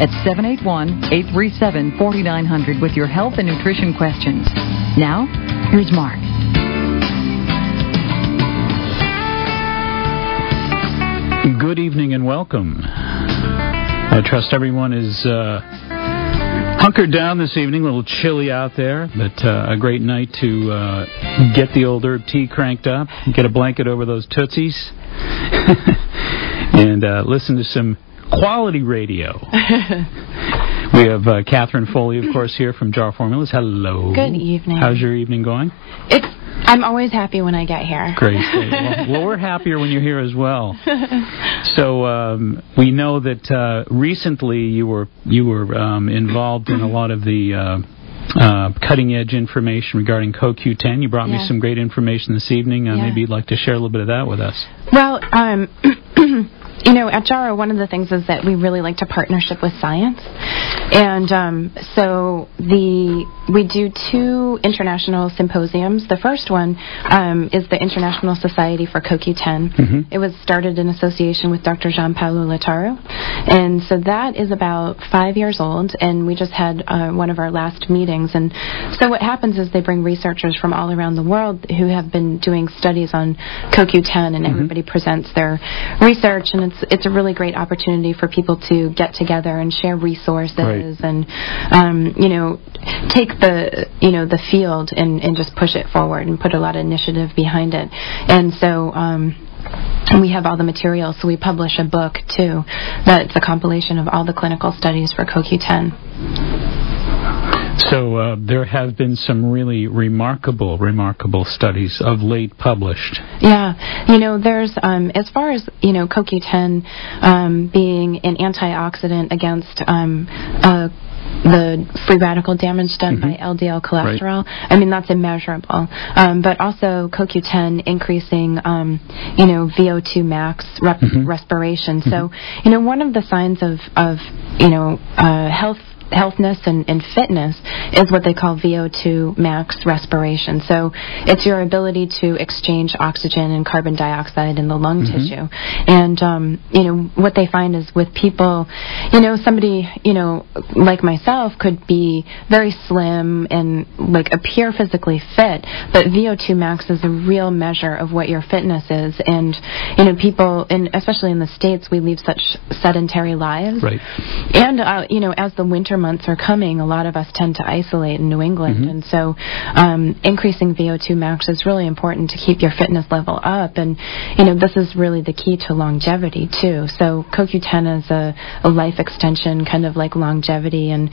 at 781-837-4900 with your health and nutrition questions. Now, here's Mark. Good evening and welcome. I trust everyone is hunkered down this evening. A little chilly out there, but a great night to get the old herb tea cranked up, get a blanket over those tootsies, and listen to some quality radio. We have Catherine Foley, of course, here from Jar Formulas. Hello. Good evening. How's your evening going? I'm always happy when I get here. Great. Well, we're happier when you're here as well. So we know that recently you were involved in a lot of the cutting-edge information regarding CoQ10. You brought me some great information this evening. Maybe you'd like to share a little bit of that with us. Well, at JARA, one of the things is that we really like to partnership with science. And so we do 2 international symposiums. The first one is the International Society for CoQ10. Mm-hmm. It was started in association with Dr. Gianpaolo Lautaro. And so that is about 5 years old, and we just had one of our last meetings. And so what happens is they bring researchers from all around the world who have been doing studies on CoQ10, and everybody presents their research, and it's a really great opportunity for people to get together and share resources and take the field and just push it forward and put a lot of initiative behind it. And so we have all the materials, so we publish a book too that's a compilation of all the clinical studies for CoQ10. So there have been some really remarkable studies of late published. Yeah, there's as far as CoQ10 being an antioxidant against the free radical damage done by LDL cholesterol. Right. I mean, that's immeasurable. But also CoQ10 increasing, VO2 max respiration. So, one of the signs of healthness and fitness is what they call VO2 max respiration. So it's your ability to exchange oxygen and carbon dioxide in the lung tissue. And, what they find is with people, somebody, like myself could be very slim and appear physically fit, but VO2 max is a real measure of what your fitness is. And, people, especially in the States, we lead such sedentary lives. Right. And, as the winter months are coming, a lot of us tend to isolate in New England, and so increasing VO2 max is really important to keep your fitness level up, and this is really the key to longevity too. So CoQ10 is a life extension, kind of like longevity and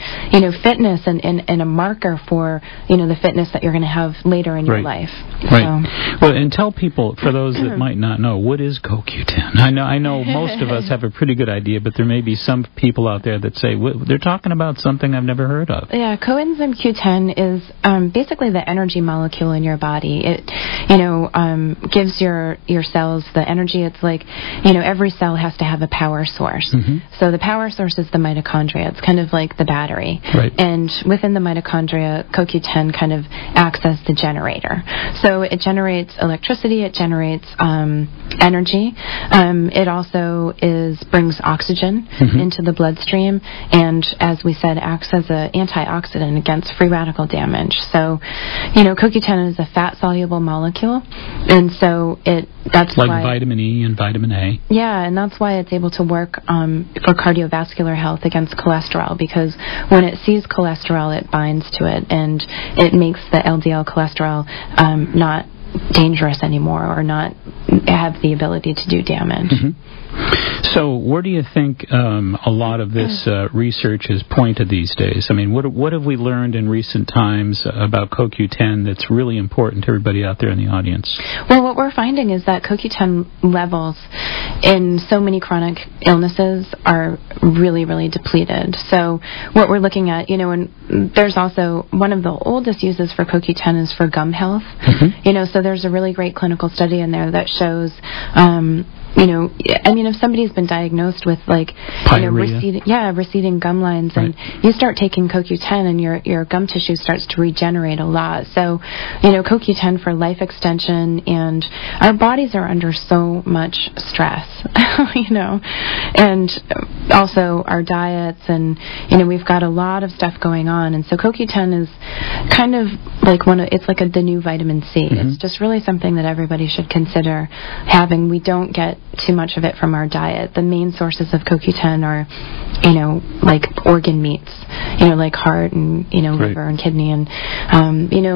fitness, and a marker for the fitness that you're going to have later in your life. Right. So. Well, and tell people, for those that might not know, what is CoQ10? I know most of us have a pretty good idea, but there may be some people out there that say they're talking about something I've never heard of. Yeah, coenzyme Q10 is basically the energy molecule in your body. It, gives your cells the energy. It's like, every cell has to have a power source. So the power source is the mitochondria. It's kind of like the battery. Right. And within the mitochondria, CoQ10 kind of acts as the generator. So it generates electricity. It generates energy. It also brings oxygen into the bloodstream, and as we said, acts as an antioxidant against free radical damage. So, CoQ10 is a fat-soluble molecule, and so that's like why, vitamin E and vitamin A. Yeah, and that's why it's able to work for cardiovascular health against cholesterol, because when it sees cholesterol, it binds to it, and it makes the LDL cholesterol not dangerous anymore, or not have the ability to do damage. So where do you think a lot of this research is pointed these days? I mean, what have we learned in recent times about CoQ10 that's really important to everybody out there in the audience? Well, what we're finding is that CoQ10 levels in so many chronic illnesses are really, really depleted. So what we're looking at, and there's also one of the oldest uses for CoQ10 is for gum health. So there's a really great clinical study in there that shows if somebody's been diagnosed with receding gum lines, and you start taking CoQ10 and your gum tissue starts to regenerate a lot. So, CoQ10 for life extension, and our bodies are under so much stress, and also our diets, and we've got a lot of stuff going on, and so CoQ10 is kind of like the new vitamin C. Mm-hmm. It's just really something that everybody should consider having. We don't get too much of it from our diet. The main sources of CoQ10 are, like organ meats, like heart and, liver and kidney, and,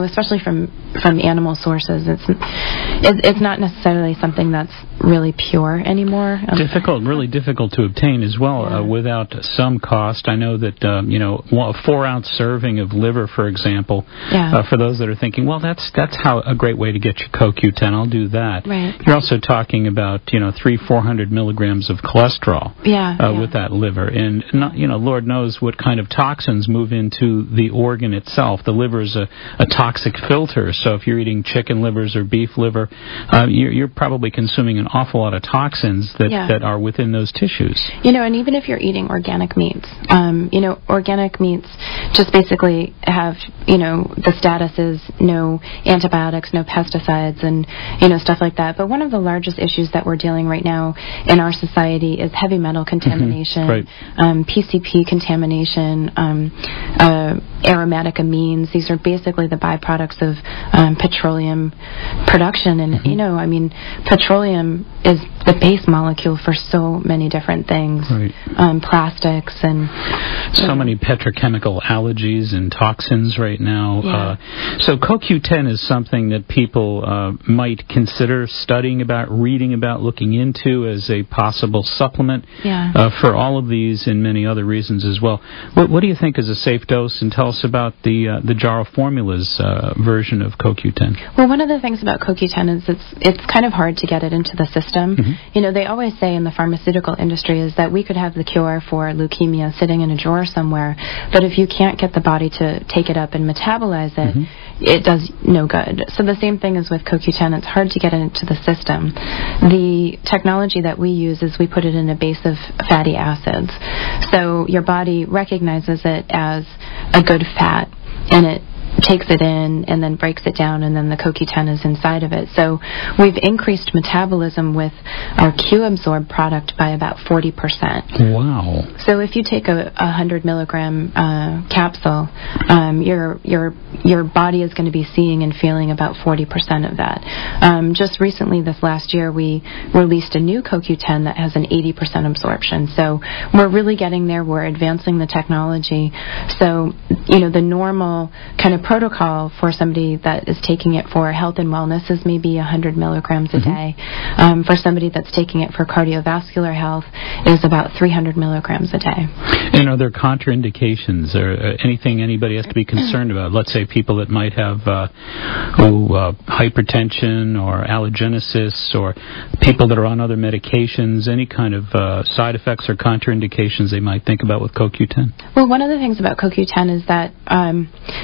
especially from animal sources. It's not necessarily something that's really pure anymore. Really difficult to obtain as well, without some cost. I know that, a 4-ounce serving of liver, for example, for those that are thinking, well, that's how a great way to get your CoQ10, I'll do that. Right. You're also talking about, 300-400 milligrams of cholesterol with that liver. And, Lord knows what kind of toxins move into the organ itself. The liver is a toxic filter, so if you're eating chicken livers or beef liver, you're probably consuming an awful lot of toxins that are within those tissues. And even if you're eating organic meats, organic meats just basically have, the status is no antibiotics, no pesticides, and, stuff like that. But one of the largest issues that we're dealing right now in our society is heavy metal contamination, PCP contamination, aromatic amines. These are basically the byproducts of petroleum production. And, petroleum is the base molecule for so many different things, plastics and... So many petrochemical allergies and toxins right now. So CoQ10 is something that people might consider studying about, reading about, looking into as a possible supplement for all of these and many other reasons as well. What do you think is a safe dose? And tell us about the Jarrow Formula's version of CoQ10. Well, one of the things about CoQ10 is it's kind of hard to get it into the system. Mm-hmm. They always say in the pharmaceutical industry is that we could have the cure for leukemia sitting in a drawer somewhere, but if you can't get the body to take it up and metabolize it, it does no good. So the same thing is with CoQ10. It's hard to get it into the system. The technology that we use is we put it in a base of fatty acids. So your body recognizes it as a good fat, and it takes it in and then breaks it down, and then the CoQ10 is inside of it. So we've increased metabolism with our Q-absorb product by about 40%. Wow. So if you take a 100 milligram capsule, your body is going to be seeing and feeling about 40% of that. Just recently, this last year, we released a new CoQ10 that has an 80% absorption. So we're really getting there. We're advancing the technology. So, the normal kind of protocol for somebody that is taking it for health and wellness is maybe 100 milligrams a day. For somebody that's taking it for cardiovascular health is about 300 milligrams a day. And are there contraindications or anything anybody has to be concerned about? Let's say people that might have hypertension or allergenesis, or people that are on other medications, any kind of side effects or contraindications they might think about with CoQ10? Well, one of the things about CoQ10 is that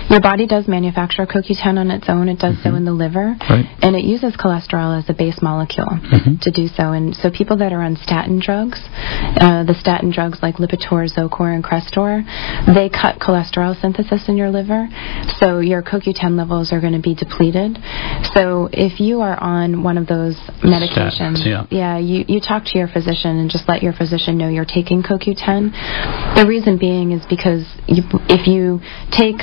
your body does manufacture CoQ10 on its own. It does so in the liver, and it uses cholesterol as a base molecule to do so. And so people that are on statin drugs, the statin drugs like Lipitor, Zocor, and Crestor, they cut cholesterol synthesis in your liver, so your CoQ10 levels are going to be depleted. So if you are on one of those medications, statins, you talk to your physician and just let your physician know you're taking CoQ10. The reason being is because if you take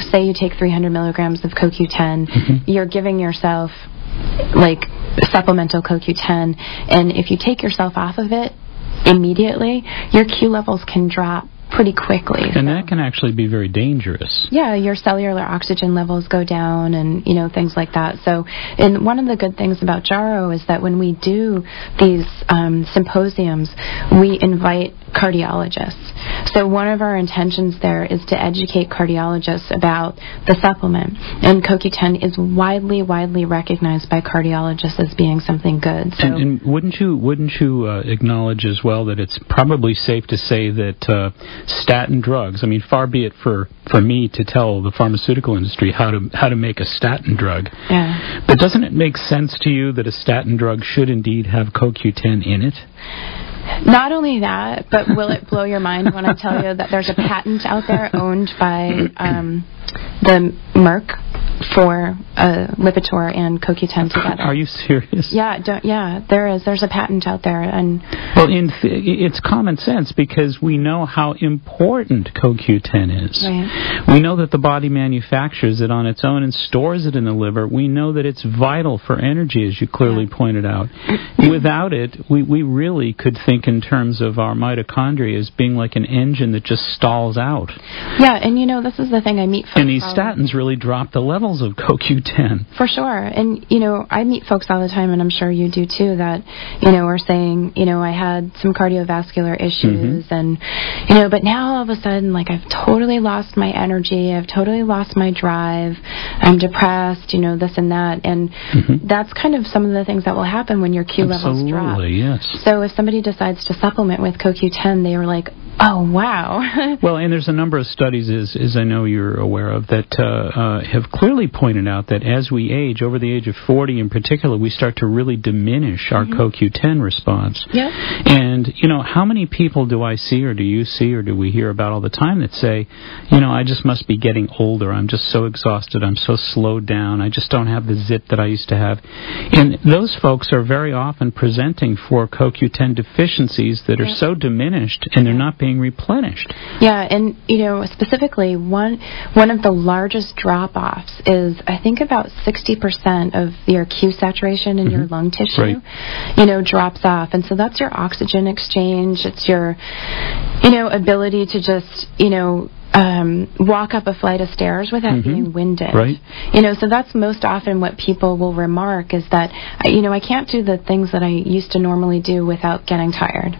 300 milligrams of CoQ10, you're giving yourself like supplemental CoQ10, and if you take yourself off of it immediately, your Q levels can drop pretty quickly. And that can actually be very dangerous. Yeah, your cellular oxygen levels go down and, things like that. So, and one of the good things about Jarrow is that when we do these symposiums, we invite cardiologists. So one of our intentions there is to educate cardiologists about the supplement. And CoQ10 is widely recognized by cardiologists as being something good. So and wouldn't you acknowledge as well that it's probably safe to say that statin drugs, I mean, far be it for me to tell the pharmaceutical industry how to make a statin drug. Yeah. But doesn't it make sense to you that a statin drug should indeed have CoQ10 in it? Not only that, but will it blow your mind when I tell you that there's a patent out there owned by the Merck for Lipitor and CoQ10 together? Are you serious? Yeah, there is. There's a patent out there, and well, it's common sense because we know how important CoQ10 is. Right. We know that the body manufactures it on its own and stores it in the liver. We know that it's vital for energy, as you clearly pointed out. Without it, we really could think in terms of our mitochondria as being like an engine that just stalls out. Yeah, and this is the thing I meet folks. And these statins really drop the levels of CoQ10. For sure. And, I meet folks all the time, and I'm sure you do too, that, are saying, I had some cardiovascular issues, and, but now all of a sudden, like, I've totally lost my energy, I've totally lost my drive, I'm depressed, this and that. And that's kind of some of the things that will happen when your Q levels drop. Absolutely, yes. So if somebody decides to supplement with CoQ10, they were like, oh, wow. Well, and there's a number of studies, as I know you're aware of, that have clearly pointed out that as we age, over the age of 40 in particular, we start to really diminish our CoQ10 response. Yep. And, how many people do I see or do you see or do we hear about all the time that say, I just must be getting older. I'm just so exhausted. I'm so slowed down. I just don't have the zip that I used to have. And those folks are very often presenting for CoQ10 deficiencies that are so diminished and they're not being replenished. Yeah, and specifically one of the largest drop-offs is I think about 60% of your Q saturation in your lung tissue, drops off, and so that's your oxygen exchange. It's your, ability to just, walk up a flight of stairs without being winded. Right. So that's most often what people will remark is that, I can't do the things that I used to normally do without getting tired.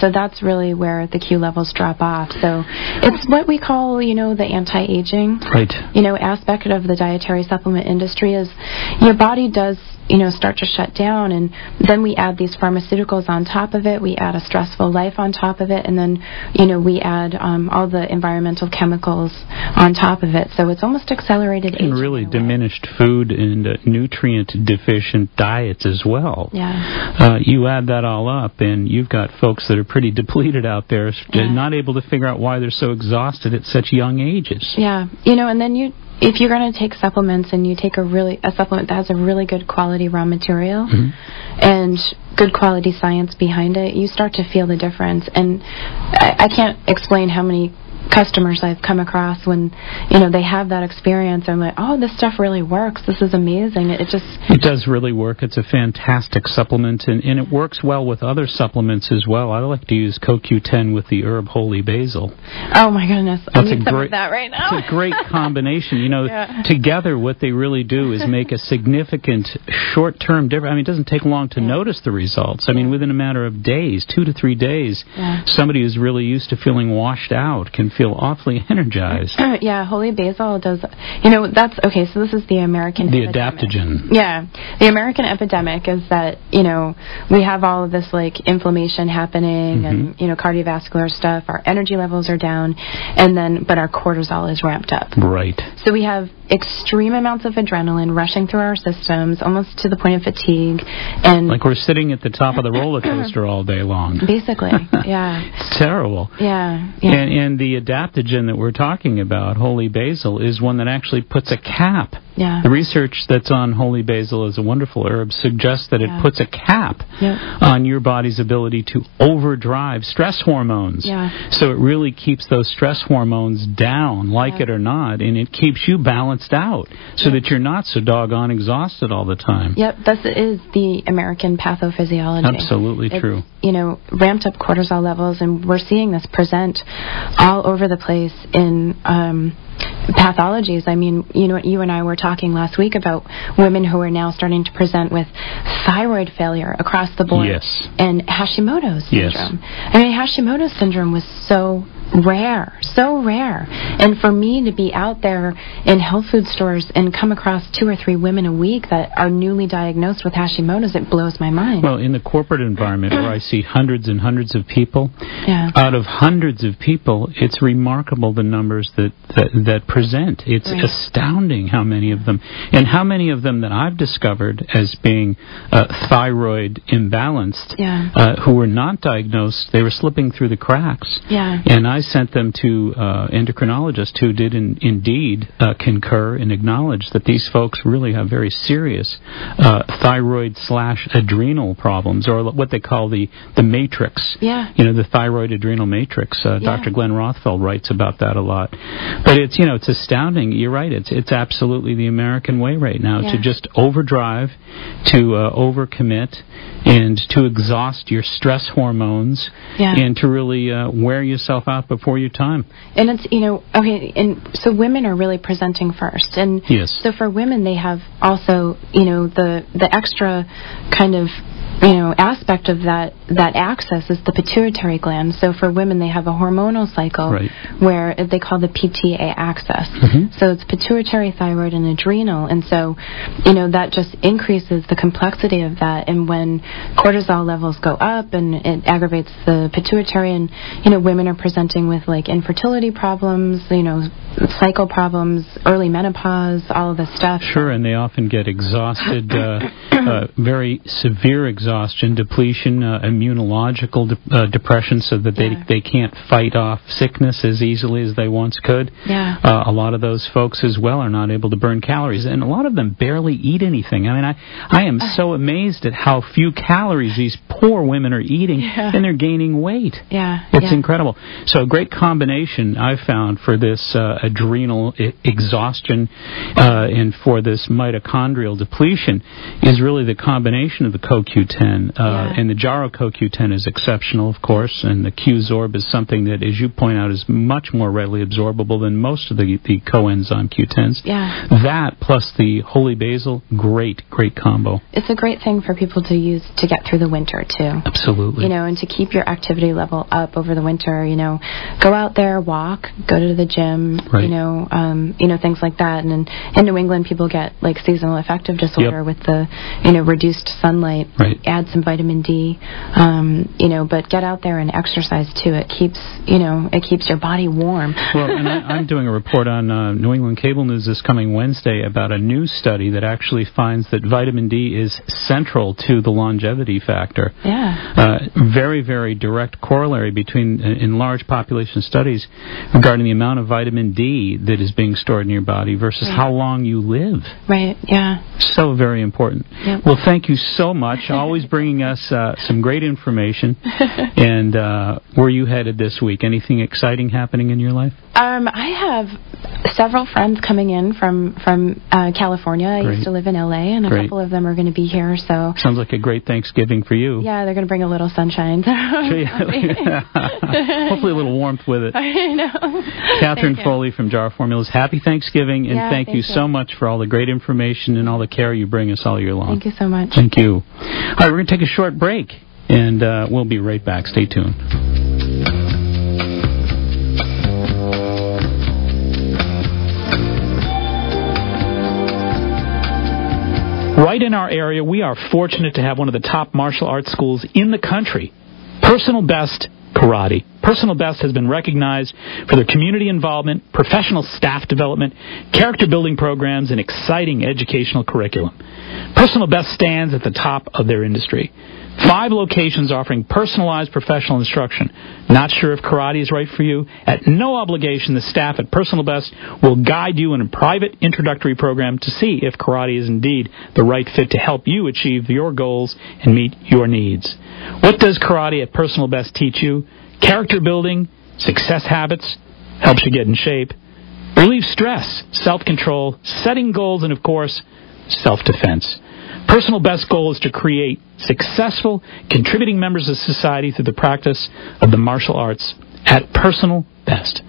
So that's really where the Q levels drop off. So it's what we call, the anti-aging aspect of the dietary supplement industry is your body does, start to shut down, and then we add these pharmaceuticals on top of it. We add a stressful life on top of it, and then, we add all the environmental chemicals on top of it. So it's almost accelerated aging. And really diminished food and nutrient-deficient diets as well. Yeah. You add that all up, and you've got folks that are pretty depleted out there, not able to figure out why they're so exhausted at such young ages. Yeah. And then if you're going to take supplements and you take a supplement that has a really good quality raw material and good quality science behind it, you start to feel the difference. And I can't explain how many customers I've come across when, they have that experience. I'm like, oh, this stuff really works. This is amazing. It does really work. It's a fantastic supplement, and it works well with other supplements as well. I like to use CoQ10 with the herb holy basil. Oh, my goodness. I need some of that right now. It's a great combination. Together what they really do is make a significant short-term difference. I mean, it doesn't take long to notice the results. I mean, within a matter of days, 2 to 3 days, somebody who's really used to feeling washed out can feel awfully energized. Yeah, holy basil does. That's okay. So this is the American epidemic. Adaptogen. Yeah, the American epidemic is that we have all of this like inflammation happening and cardiovascular stuff. Our energy levels are down, but our cortisol is ramped up. Right. So we have extreme amounts of adrenaline rushing through our systems, almost to the point of fatigue, and like we're sitting at the top of the roller coaster all day long. Basically, yeah. It's terrible. Yeah. And the adaptogen that we're talking about, holy basil, is one that actually puts a cap. Yeah. The research that's on holy basil as a wonderful herb suggests that it puts a cap on your body's ability to overdrive stress hormones. Yeah. So it really keeps those stress hormones down, like it or not, and it keeps you balanced out so that you're not so doggone exhausted all the time. Yep, this is the American pathophysiology. Absolutely true. Ramped up cortisol levels, and we're seeing this present all over the place in pathologies. I mean, you and I were talking last week about women who are now starting to present with thyroid failure across the board. Yes. And Hashimoto's syndrome. Yes. I mean, Hashimoto's syndrome was so rare. And for me to be out there in health food stores and come across 2 or 3 women a week that are newly diagnosed with Hashimoto's, it blows my mind. Well, in the corporate environment where I see hundreds and hundreds of people, out of hundreds of people, it's remarkable the numbers that present. It's astounding how many of them, and how many of them that I've discovered as being thyroid imbalanced, who were not diagnosed, they were slipping through the cracks. And I sent them to endocrinologists who did indeed concur and acknowledge that these folks really have very serious thyroid/adrenal problems, or what they call the matrix. The thyroid adrenal matrix. Dr. Glenn Rothfeld writes about that a lot. But it's astounding. You're right. It's absolutely the American way right now to just overdrive, to overcommit, and to exhaust your stress hormones, and to really wear yourself out before your time. And it's, and so women are really presenting first. And so for women, they have also, the extra kind of aspect of that axis is the pituitary gland. So for women, they have a hormonal cycle where they call the PTA axis. So it's pituitary, thyroid, and adrenal. And so, that just increases the complexity of that. And when cortisol levels go up, and it aggravates the pituitary, and, women are presenting with, like, infertility problems, cycle problems, early menopause, all of this stuff. Sure, and they often get exhausted, very severe exhaustion, depletion, immunological depression, so that they can't fight off sickness as easily as they once could. A lot of those folks as well are not able to burn calories, and a lot of them barely eat anything. I mean, I am so amazed at how few calories these poor women are eating, and they're gaining weight. It's incredible. So a great combination I've found for this adrenal exhaustion and for this mitochondrial depletion is really the combination of the CoQ10, and the gyro-CoQ10 is exceptional, of course, and the Q-Zorb is something that, as you point out, is much more readily absorbable than most of the coenzyme Q10s. That plus the holy basil, great combo. It's a great thing for people to use to get through the winter, too. Absolutely. And to keep your activity level up over the winter, go out there, walk, go to the gym, things like that. And in New England, people get, like, seasonal affective disorder with the, reduced sunlight. Add some vitamin D, but get out there and exercise too. It keeps your body warm. Well, and I'm doing a report on New England Cable News this coming Wednesday about a new study that actually finds that vitamin D is central to the longevity factor. Very, very direct corollary between, in large population studies, regarding the amount of vitamin D that is being stored in your body versus how long you live. So very important. Well, thank you so much. Always bringing us some great information. And where are you headed this week? Anything exciting happening in your life? I have several friends coming in from California. I used to live in L.A., and a couple of them are going to be here. So sounds like a great Thanksgiving for you. Yeah, they're going to bring a little sunshine. Hopefully a little warmth with it. I know. Catherine Foley from Jar Formulas, happy Thanksgiving, and thank you so much for all the great information and all the care you bring us all year long. Thank you so much. Thank you. All right, we're going to take a short break, and we'll be right back. Stay tuned. Right in our area, we are fortunate to have one of the top martial arts schools in the country, Personal Best Karate. Personal Best has been recognized for their community involvement, professional staff development, character building programs, and exciting educational curriculum. Personal Best stands at the top of their industry. 5 locations offering personalized professional instruction. Not sure if karate is right for you? At no obligation, the staff at Personal Best will guide you in a private introductory program to see if karate is indeed the right fit to help you achieve your goals and meet your needs. What does karate at Personal Best teach you? Character building, success habits, helps you get in shape, relieve stress, self-control, setting goals, and, of course, self-defense. Personal Best's goal is to create successful, contributing members of society through the practice of the martial arts at Personal Best.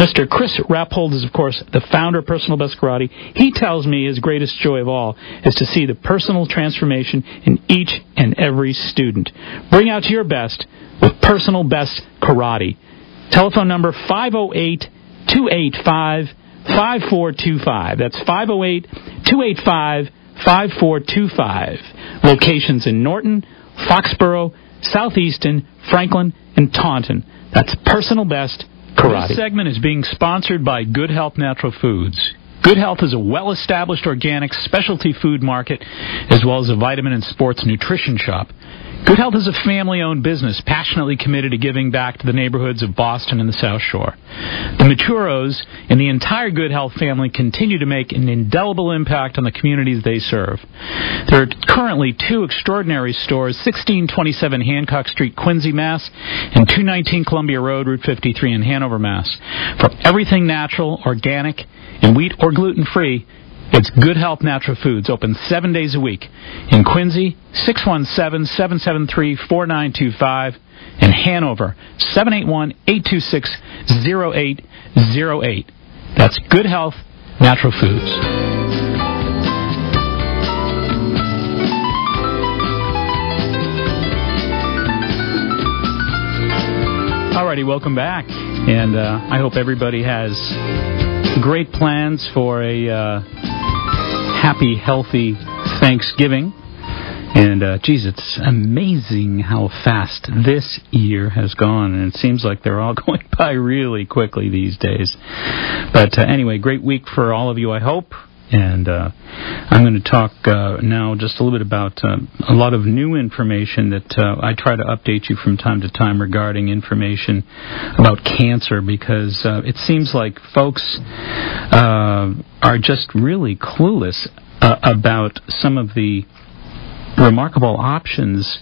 Mr. Chris Rappold is, of course, the founder of Personal Best Karate. He tells me his greatest joy of all is to see the personal transformation in each and every student. Bring out your best with Personal Best Karate. Telephone number 508-285-5425. That's 508-285-5425. Locations in Norton, Foxborough, Southeaston, Franklin, and Taunton. That's Personal Best Karate. This segment is being sponsored by Good Health Natural Foods. Good Health is a well-established organic specialty food market as well as a vitamin and sports nutrition shop. Good Health is a family-owned business passionately committed to giving back to the neighborhoods of Boston and the South Shore. The Maturos and the entire Good Health family continue to make an indelible impact on the communities they serve. There are currently 2 extraordinary stores, 1627 Hancock Street, Quincy, Mass., and 219 Columbia Road, Route 53 in Hanover, Mass. For everything natural, organic, and wheat or gluten-free, it's Good Health Natural Foods, open 7 days a week. In Quincy, 617-773-4925. In Hanover, 781-826-0808. That's Good Health Natural Foods. Alrighty, welcome back. And I hope everybody has great plans for a happy, healthy Thanksgiving. And, geez, it's amazing how fast this year has gone. And it seems like they're all going by really quickly these days. But anyway, great week for all of you, I hope. And I'm going to talk now just a little bit about a lot of new information that I try to update you from time to time regarding information about cancer, because it seems like folks are just really clueless about some of the remarkable options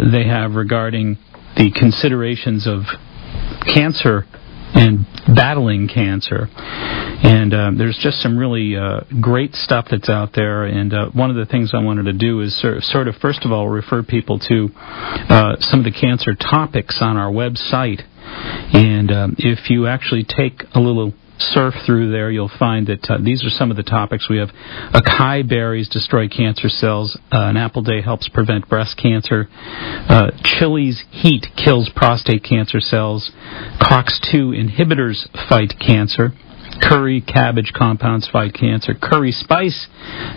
they have regarding the considerations of cancer and battling cancer. And there's just some really great stuff that's out there. And one of the things I wanted to do is sort of, first of all, refer people to some of the cancer topics on our website. And if you actually take a little surf through there, you'll find that these are some of the topics. We have acai berries destroy cancer cells. An apple day helps prevent breast cancer. Chili's heat kills prostate cancer cells. COX-2 inhibitors fight cancer. Curry cabbage compounds fight cancer. Curry spice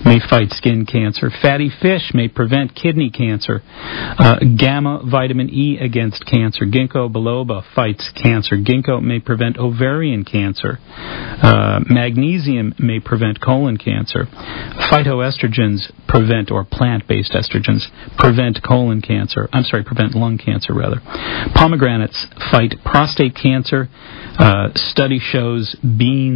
may fight skin cancer. Fatty fish may prevent kidney cancer. Gamma vitamin E against cancer. Ginkgo biloba fights cancer. Ginkgo may prevent ovarian cancer. Magnesium may prevent colon cancer. Phytoestrogens prevent, or plant-based estrogens, prevent colon cancer. Prevent lung cancer, rather. Pomegranates fight prostate cancer. Study shows beans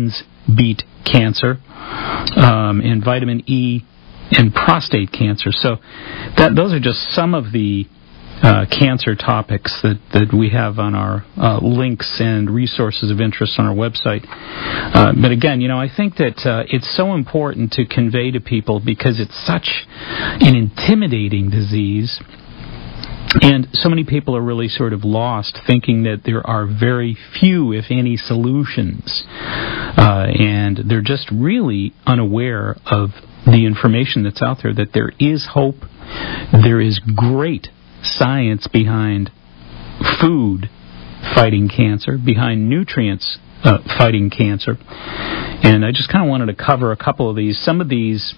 beat cancer, and vitamin E and prostate cancer. So those are just some of the cancer topics that we have on our links and resources of interest on our website. But again, I think that it's so important to convey to people because it's such an intimidating disease. And so many people are really sort of lost, thinking that there are very few, if any, solutions. And they're just really unaware of the information that's out there, that there is hope. There is great science behind food fighting cancer, behind nutrients fighting cancer. And I just kind of wanted to cover a couple of these. Some of these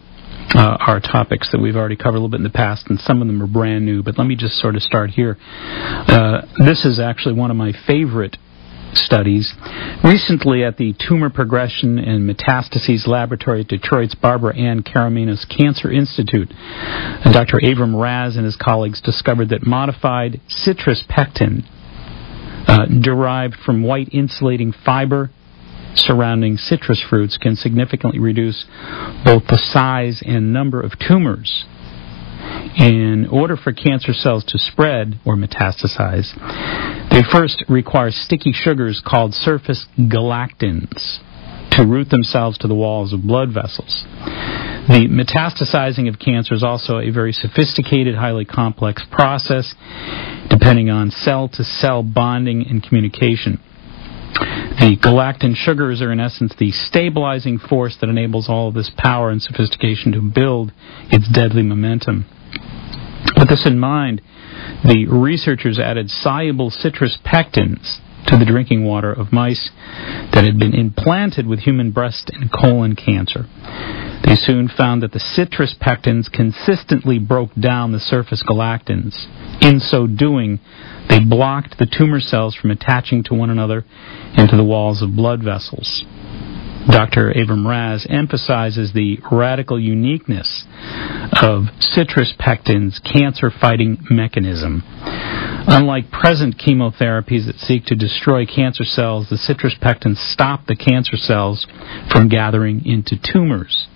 are topics that we've already covered a little bit in the past, and some of them are brand new, but let me just sort of start here. This is actually one of my favorite studies. Recently at the Tumor Progression and Metastases Laboratory at Detroit's Barbara Ann Karaminos Cancer Institute, Dr. Avram Raz and his colleagues discovered that modified citrus pectin derived from white insulating fiber surrounding citrus fruits can significantly reduce both the size and number of tumors. In order for cancer cells to spread or metastasize, they first require sticky sugars called surface galactans to root themselves to the walls of blood vessels. The metastasizing of cancer is also a very sophisticated, highly complex process depending on cell-to-cell bonding and communication. The galactan sugars are in essence the stabilizing force that enables all of this power and sophistication to build its deadly momentum. With this in mind, the researchers added soluble citrus pectins to the drinking water of mice that had been implanted with human breast and colon cancer. They soon found that the citrus pectins consistently broke down the surface galactans. In so doing, they blocked the tumor cells from attaching to one another into the walls of blood vessels. Dr. Abram Raz emphasizes the radical uniqueness of citrus pectin's cancer-fighting mechanism. Unlike present chemotherapies that seek to destroy cancer cells, the citrus pectins stop the cancer cells from gathering into tumors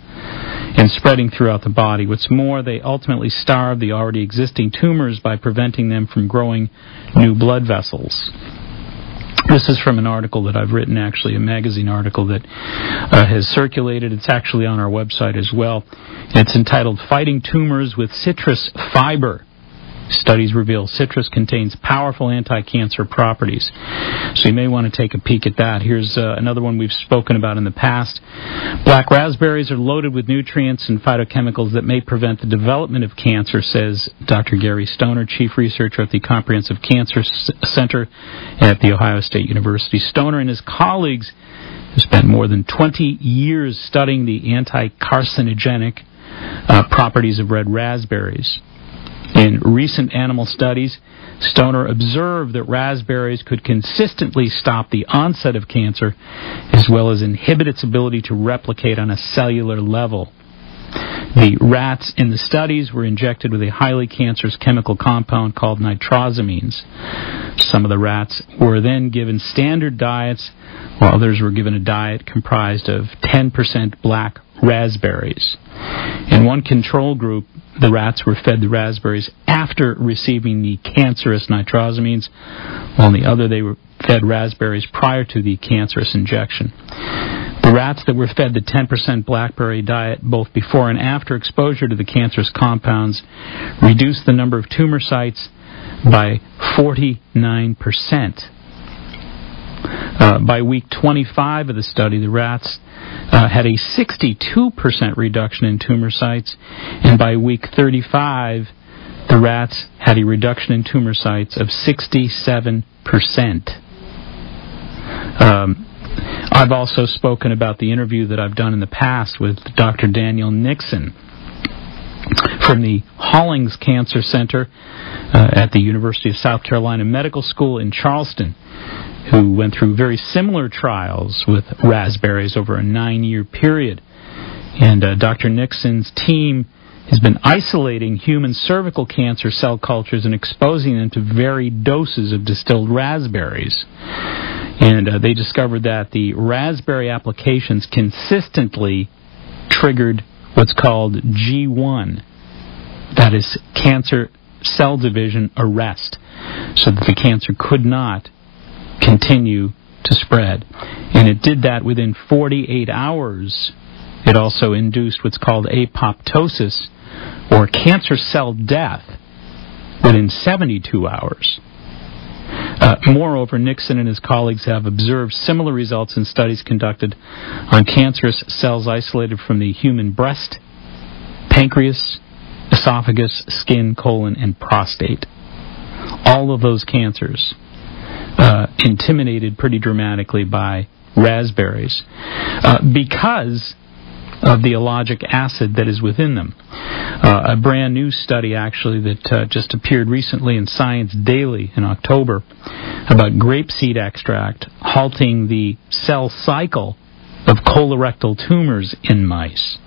and spreading throughout the body. What's more, they ultimately starve the already existing tumors by preventing them from growing new blood vessels. This is from an article that I've written, actually, a magazine article that has circulated. It's actually on our website as well. It's entitled Fighting Tumors with Citrus Fiber. Studies reveal citrus contains powerful anti-cancer properties. So you may want to take a peek at that. Here's another one we've spoken about in the past. Black raspberries are loaded with nutrients and phytochemicals that may prevent the development of cancer, says Dr. Gary Stoner, chief researcher at the Comprehensive Cancer Center at The Ohio State University. Stoner and his colleagues have spent more than 20 years studying the anti-carcinogenic properties of red raspberries. In recent animal studies, Stoner observed that raspberries could consistently stop the onset of cancer as well as inhibit its ability to replicate on a cellular level. The rats in the studies were injected with a highly cancerous chemical compound called nitrosamines. Some of the rats were then given standard diets, while others were given a diet comprised of 10% black raspberries. In one control group, the rats were fed the raspberries after receiving the cancerous nitrosamines, while in the other they were fed raspberries prior to the cancerous injection. The rats that were fed the 10% blackberry diet both before and after exposure to the cancerous compounds reduced the number of tumor sites by 49%. By week 25 of the study, the rats had a 62% reduction in tumor sites, and by week 35, the rats had a reduction in tumor sites of 67%. I've also spoken about the interview that I've done in the past with Dr. Daniel Nixon from the Hollings Cancer Center at the University of South Carolina Medical School in Charleston, who went through very similar trials with raspberries over a 9-year period. And Dr. Nixon's team has been isolating human cervical cancer cell cultures and exposing them to varied doses of distilled raspberries. And they discovered that the raspberry applications consistently triggered what's called G1, that is cancer cell division arrest, so that the cancer could not continue to spread. And it did that within 48 hours. It also induced what's called apoptosis, or cancer cell death, within 72 hours. Moreover, Nixon and his colleagues have observed similar results in studies conducted on cancerous cells isolated from the human breast, pancreas, esophagus, skin, colon, and prostate. All of those cancers intimidated pretty dramatically by raspberries because of the ellagic acid that is within them. A brand new study, actually, that just appeared recently in Science Daily in October about grapeseed extract halting the cell cycle of colorectal tumors in mice.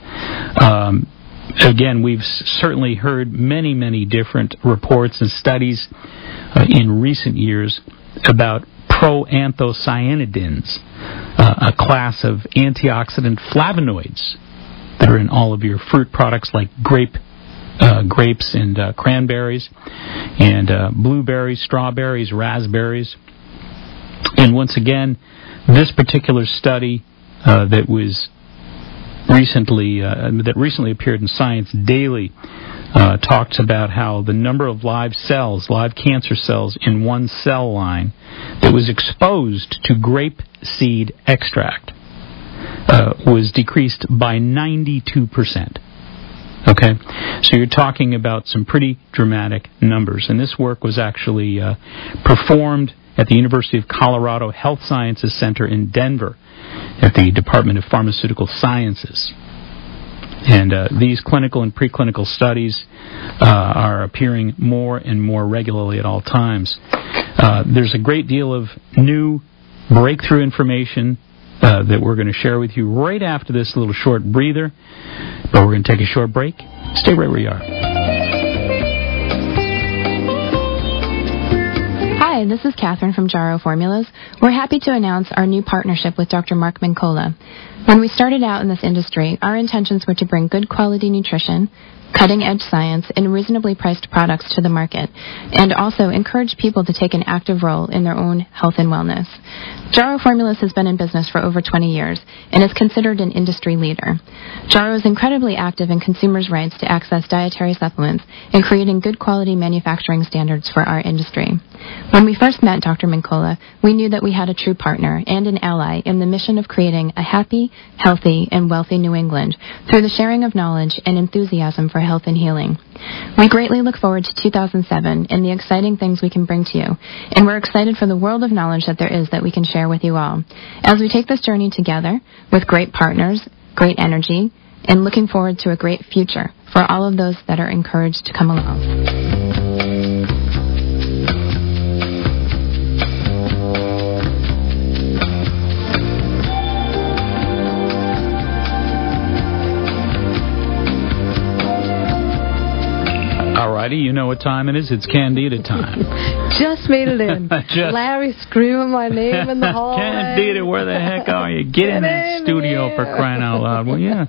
Again, we've certainly heard many, many different reports and studies in recent years about proanthocyanidins, a class of antioxidant flavonoids that are in all of your fruit products like grapes and cranberries, and blueberries, strawberries, raspberries. And once again, this particular study that recently appeared in Science Daily talks about how the number of live cancer cells in one cell line that was exposed to grape seed extract was decreased by 92%. Okay, so you're talking about some pretty dramatic numbers. And this work was actually performed at the University of Colorado Health Sciences Center in Denver at the Department of Pharmaceutical Sciences. And these clinical and preclinical studies are appearing more and more regularly at all times. There's a great deal of new breakthrough information that we're going to share with you right after this little short breather. But we're going to take a short break. Stay right where you are. Hi, this is Catherine from Jarrow Formulas. We're happy to announce our new partnership with Dr. Mark Mincola. When we started out in this industry, our intentions were to bring good quality nutrition, cutting-edge science, and reasonably priced products to the market, and also encourage people to take an active role in their own health and wellness. Jarrow Formulas has been in business for over 20 years and is considered an industry leader. Jarrow is incredibly active in consumers' rights to access dietary supplements and creating good quality manufacturing standards for our industry. When we first met Dr. Mincola, we knew that we had a true partner and an ally in the mission of creating a happy, healthy, and wealthy New England through the sharing of knowledge and enthusiasm for health and healing. We greatly look forward to 2007 and the exciting things we can bring to you, and we're excited for the world of knowledge that there is that we can share with you all. As we take this journey together with great partners, great energy, and looking forward to a great future for all of those that are encouraged to come along. Alrighty, you know what time it is. It's Candida time. Just made it in. Larry screaming my name in the hallway. Candida, where the heck are you? Get in that studio for crying out loud. Well, yeah.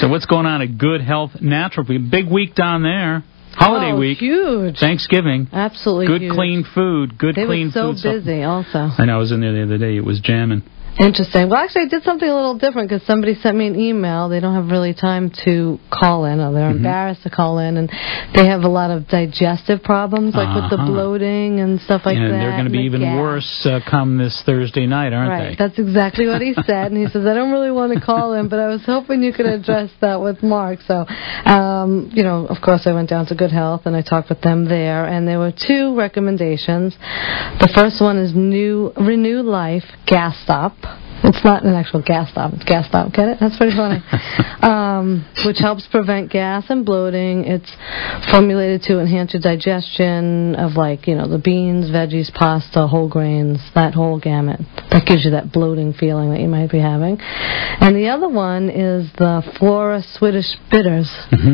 So what's going on at Good Health Naturopathy? Big week down there. Holiday week. Huge. Thanksgiving. Absolutely good huge. Clean food. Good they clean were food. So busy also. I know. I was in there the other day. It was jamming. Interesting. Well, actually, I did something a little different because somebody sent me an email. They don't have really time to call in, or they're embarrassed to call in, and they have a lot of digestive problems, like with the bloating and stuff like that. And they're going to be even worse come this Thursday night, aren't they? Right. That's exactly what he said. And he says, I don't really want to call in, but I was hoping you could address that with Mark. So, of course, I went down to Good Health, and I talked with them there, and there were two recommendations. The first one is Renew Life Gas Stop. It's not an actual gas stop. It's gas stop. Get it? That's pretty funny. Which helps prevent gas and bloating. It's formulated to enhance your digestion of, the beans, veggies, pasta, whole grains, that whole gamut. That gives you that bloating feeling that you might be having. And the other one is the Flora Swedish Bitters,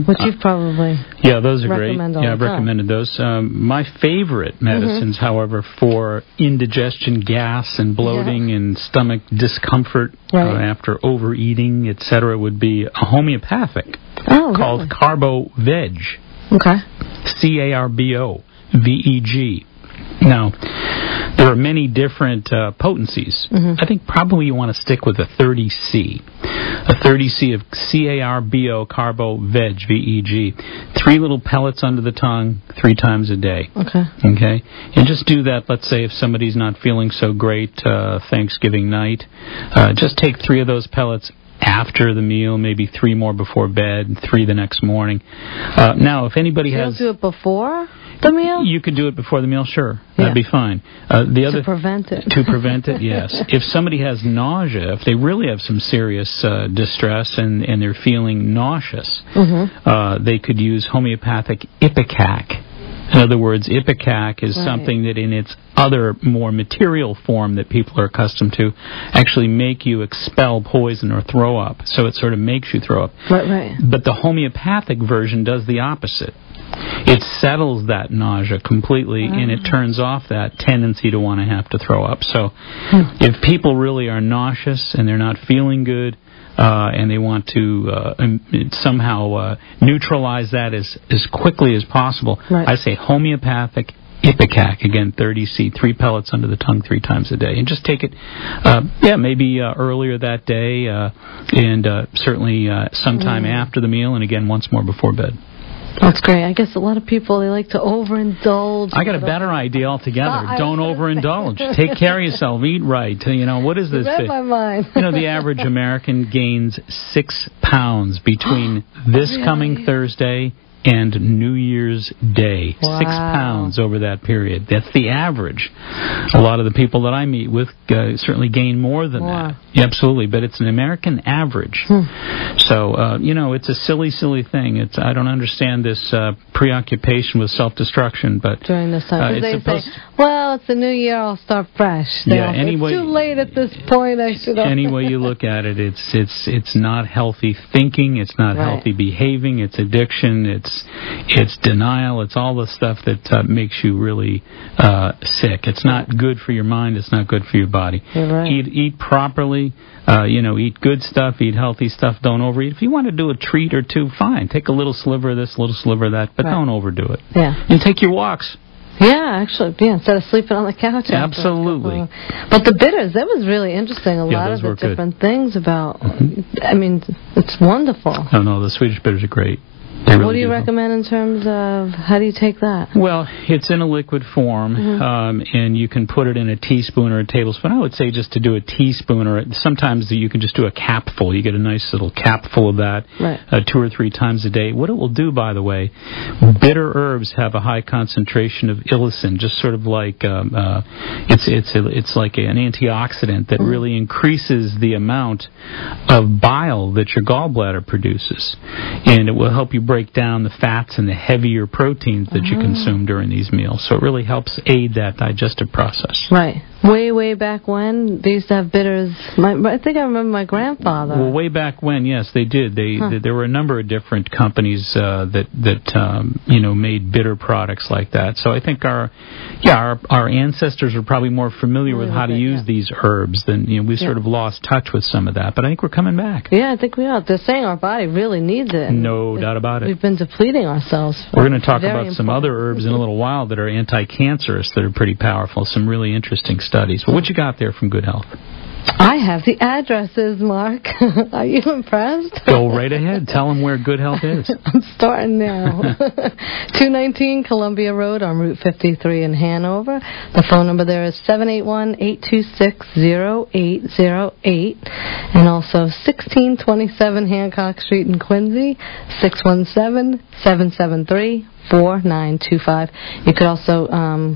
which you've probably those are great. Yeah, I've recommended those. My favorite medicines, however, for indigestion, gas, and bloating and stomach discomfort after overeating, etc., would be a homeopathic called Carbo Veg. Okay. CARBO-VEG. Now, there are many different potencies. I think probably you want to stick with a 30C. A 30C of CARBO, Carbo Veg, VEG. 3 little pellets under the tongue 3 times a day. Okay? And just do that, let's say, if somebody's not feeling so great Thanksgiving night. Just take 3 of those pellets after the meal, maybe 3 more before bed, and 3 the next morning. Now, if anybody has... do it before the meal? You could do it before the meal, sure. That'd be fine. To prevent it. To prevent it, yes. If somebody has nausea, if they really have some serious distress and they're feeling nauseous, they could use homeopathic Ipecac. In other words, Ipecac is something that in its other more material form that people are accustomed to actually make you expel poison or throw up. So it sort of makes you throw up. Right. But the homeopathic version does the opposite. It settles that nausea completely, and it turns off that tendency to want to have to throw up. So if people really are nauseous and they're not feeling good, and they want to somehow neutralize that as quickly as possible, I say homeopathic Ipecac, again, 30C, 3 pellets under the tongue 3 times a day. And just take it, maybe earlier that day, and certainly sometime after the meal, and again, once more before bed. That's great. I guess a lot of people, they like to overindulge. I got a better idea altogether. Don't overindulge. Take care of yourself. Eat right. What is this? You read my mind. The average American gains 6 pounds between this coming Thursday and New Year's Day. Wow. 6 pounds over that period. That's the average. A lot of the people that I meet with certainly gain more than that. Yeah, absolutely, but it's an American average. So, it's a silly, silly thing. I don't understand this preoccupation with self-destruction, but during this time, they say, well, it's the new year, I'll start fresh. Anyway, it's too late at this point. I should. Any way you look at it, it's not healthy thinking. It's not healthy behaving. It's addiction. It's denial. It's all the stuff that makes you really sick. It's not good for your mind. It's not good for your body. Right. Eat properly. Eat good stuff. Eat healthy stuff. Don't overeat. If you want to do a treat or two, fine. Take a little sliver of this, a little sliver of that, but don't overdo it. Yeah. And take your walks. Yeah, actually, instead of sleeping on the couch. Absolutely. But the bitters, that was really interesting. A lot of the different things about, I mean, it's wonderful. No, the Swedish bitters are great. Really what do you recommend in terms of how do you take that? Well, it's in a liquid form, and you can put it in a teaspoon or a tablespoon. I would say just to do a teaspoon, or sometimes you can just do a capful. You get a nice little capful of that 2 or 3 times a day. What it will do, by the way, bitter herbs have a high concentration of allicin, just sort of like it's like an antioxidant that really increases the amount of bile that your gallbladder produces, and it will help you break down the fats and the heavier proteins that you consume during these meals. So it really helps aid that digestive process. Right. Way back when, they used to have bitters. I think I remember my grandfather. Well, way back when, yes, they did. There were a number of different companies that made bitter products like that. So I think our ancestors are probably more familiar with how to use these herbs than we sort of lost touch with some of that. But I think we're coming back. Yeah, I think we are. They're saying our body really needs it. No doubt about it. We've been depleting ourselves. We're going to talk about some other herbs in a little while that are anti-cancerous that are pretty powerful. Some really interesting studies. But what you got there from Good Health? I have the addresses, Mark. Are you impressed? Go right ahead. Tell them where Good Health is. I'm starting now. 219 Columbia Road on Route 53 in Hanover. The phone number there is 781-826-0808. And also 1627 Hancock Street in Quincy, 617-773-4925. You could also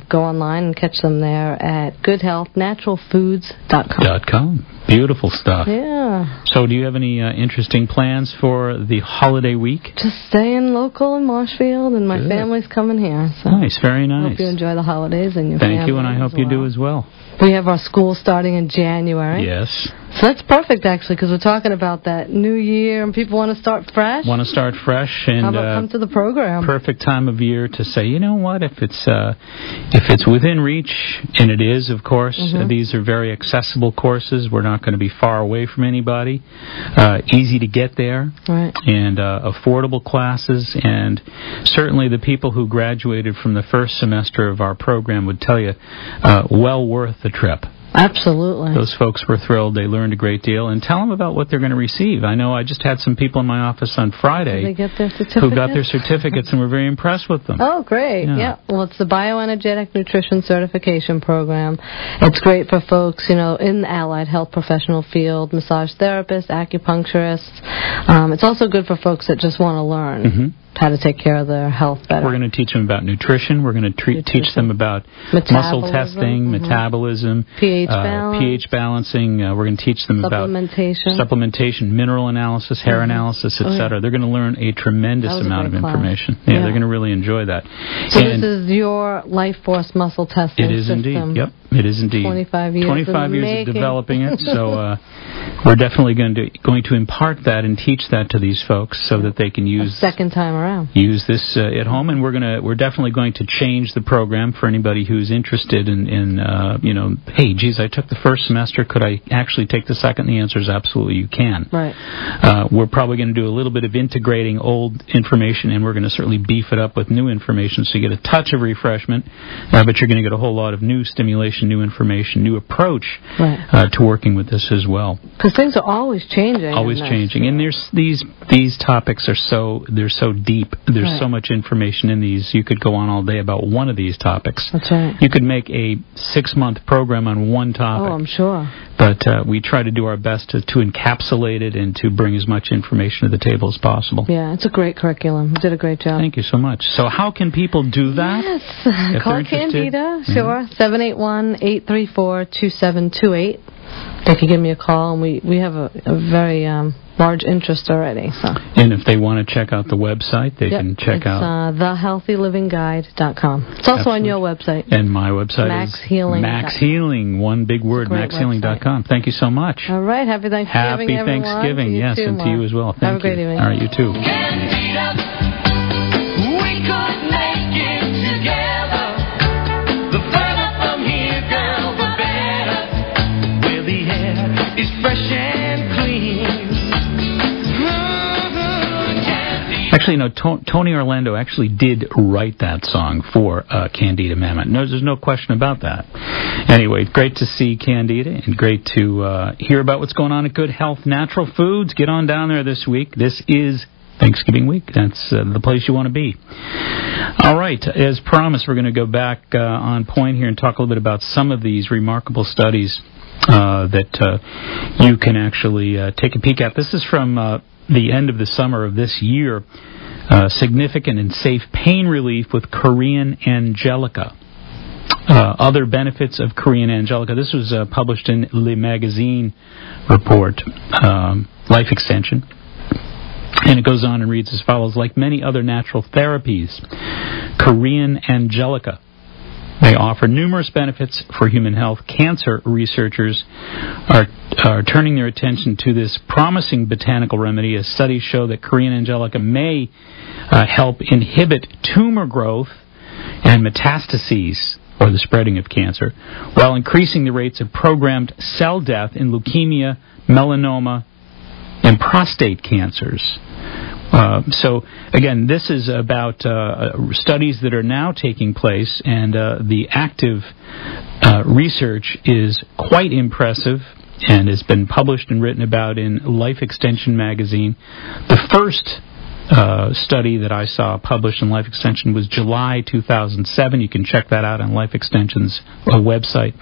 go online and catch them there at goodhealthnaturalfoods.com. Beautiful stuff. Yeah. So do you have any interesting plans for the holiday week? Just staying local in Marshfield, and my family's coming here. So nice, very nice. Hope you enjoy the holidays and your family. Thank you, and I hope you do as well. We have our school starting in January. Yes. So that's perfect, actually, because we're talking about that new year, and people want to start fresh. Want to start fresh, and how about come to the program? Perfect time of year to say, you know what, if it's within reach, and it is, of course. These are very accessible courses. We're not going to be far away from anybody. Easy to get there, and affordable classes, and certainly the people who graduated from the first semester of our program would tell you, well worth the trip. Absolutely. Those folks were thrilled. They learned a great deal. And tell them about what they're going to receive. I know I just had some people in my office on Friday Did they get their certificates? Who got their certificates and were very impressed with them. Oh, great. Yeah. Well, it's the Bioenergetic Nutrition Certification Program. It's great for folks, in the allied health professional field, massage therapists, acupuncturists. It's also good for folks that just want to learn how to take care of their health better. We're going to teach them about nutrition. We're going to teach them about muscle testing, metabolism, pH balancing. We're going to teach them about supplementation, mineral analysis, hair analysis, etc. They're going to learn a tremendous amount of information. Yeah, they're going to really enjoy that. So this is your Life Force muscle testing system. It is indeed. Yep, it is indeed. 25 years. 25 years of developing it. So we're definitely going to impart that and teach that to these folks so that they can use second time around. Use this at home, and we're definitely going to change the program for anybody who's interested in hey, geez, I took the first semester. Could I actually take the second? The answer is absolutely you can. Right. We're probably going to do a little bit of integrating old information, and we're going to certainly beef it up with new information, so you get a touch of refreshment, but you're going to get a whole lot of new stimulation, new information, new approach to working with this as well. Because things are always changing. Always changing, and there's these topics are so deep deep. There's Right. so much information in these. You could go on all day about one of these topics. That's right. You could make a 6-month program on one topic. Oh, I'm sure. But we try to do our best to encapsulate it and to bring as much information to the table as possible. Yeah, it's a great curriculum. You did a great job. Thank you so much. So how can people do that? Yes. If Call they're interested? Candida, sure. 781-834-2728. They can give me a call, and we have a very large interest already. So. And if they want to check out the website, they can check out thehealthylivingguide.com. It's also on your website. And my website Max Healing. is Max Healing, one big word, maxhealing.com. Thank you so much. All right, happy Thanksgiving, everyone. Thanksgiving, yes, and to you as well. Thank you. Have a great evening. All right, you too. Actually, no, Tony Orlando actually did write that song for Candida Mammoth. No, there's no question about that. Anyway, great to see Candida and great to hear about what's going on at Good Health Natural Foods. Get on down there this week. This is Thanksgiving week. That's the place you want to be. All right, as promised, we're going to go back on point here and talk a little bit about some of these remarkable studies that you can actually take a peek at. This is from the end of the summer of this year. Significant and safe pain relief with Korean Angelica. Other benefits of Korean Angelica. This was published in Le Magazine report, Life Extension. And it goes on and reads as follows. Like many other natural therapies, Korean Angelica may offer numerous benefits for human health. Cancer researchers are turning their attention to this promising botanical remedy, as studies show that Korean Angelica may help inhibit tumor growth and metastases, or the spreading of cancer, while increasing the rates of programmed cell death in leukemia, melanoma, and prostate cancers. So, again, this is about studies that are now taking place, and the active research is quite impressive and has been published and written about in Life Extension magazine. The first study that I saw published in Life Extension was July 2007. You can check that out on Life Extension's website.